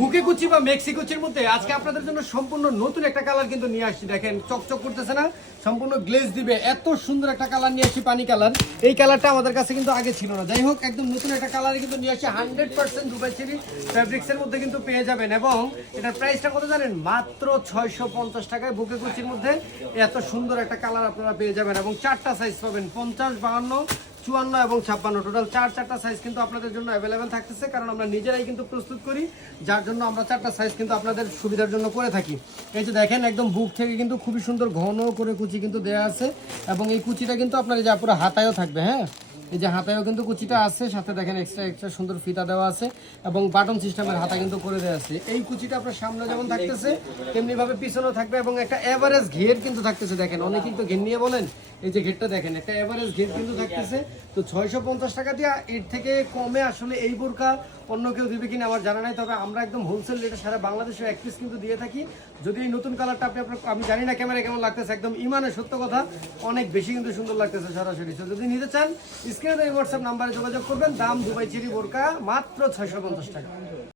বুকে কুচি বা মেক্সি কুচির মধ্যে আজকে আপনাদের জন্য সম্পূর্ণ নতুন একটা কালার কিন্তু নিয়ে আসছি। দেখেন চকচক করতেছে না, সম্পূর্ণ গ্লেজ দিবে, এত সুন্দর একটা কালার নিয়ে আসছি, পানি কালার। এই কালারটা আমাদের কাছে কিন্তু আগে ছিল না। যাই হোক, একদম নতুন একটা কালার কিন্তু নিয়ে আসছি। 100% দুবাই চেরি ফ্যাব্রিক্সের মধ্যে কিন্তু পেয়ে যাবেন, এবং এটার প্রাইসটা কত জানেন? মাত্র 650 টাকায় বুকে কুচির মধ্যে এত সুন্দর একটা কালার আপনারা পেয়ে যাবেন। এবং 4টা সাইজ পাবেন, 50, 52, 54 এবং 56, টোটাল 4টা সাইজ কিন্তু আপনাদের জন্য অ্যাভেলেবেল থাকতেছে। কারণ আমরা নিজেরাই কিন্তু প্রস্তুত করি, যার জন্য আমরা 4টা সাইজ কিন্তু আপনাদের সুবিধার জন্য করে থাকি। এই যে দেখেন, একদম বুক থেকে কিন্তু খুবই সুন্দর ঘন করে কুচি কিন্তু দেওয়া আছে, এবং এই কুচিটা কিন্তু আপনার যা পুরো হাতায়ও থাকবে। হ্যাঁ, এই যে হাতায়ও কিন্তু কুচিটা আছে, সাথে দেখেন এক্সট্রা সুন্দর ফিতা দেওয়া আছে, এবং বাটন সিস্টেমের হাতা কিন্তু করে দেওয়া আছে। এই কুচিটা আপনার সামনে যেমন থাকতেছে তেমনি ভাবে পিছনেও থাকবে, এবং একটা এভারেজ ঘের কিন্তু থাকতেছে। দেখেন, অনেক কিন্তু ঘের নিয়ে বলেন, এই যে ঘেরটা দেখেন, একটা এভারেজ ঘের কিন্তু থাকতেছে। তো 650 টাকা দিয়ে এর থেকে কমে আসলে এই বোরকা অন্য কেউ দিবে কিনা আমার জানা নাই, তবে আমরা একদম হোলসেল রেটে সারা বাংলাদেশে এক পিস কিন্তু দিয়ে থাকি। যদি এই নতুন কালারটা আমি জানি না ক্যামেরা কেমন লাগতেছে, একদম ইমানের সত্য কথা, অনেক বেশি কিন্তু সুন্দর লাগতেছে সরাসরি। তো যদি নিতে চান স্ক্রিনে হোয়াটসঅ্যাপ নাম্বারে যোগাযোগ করবেন। দাম দুবাই চেরি বোরকা মাত্র 650 টাকা।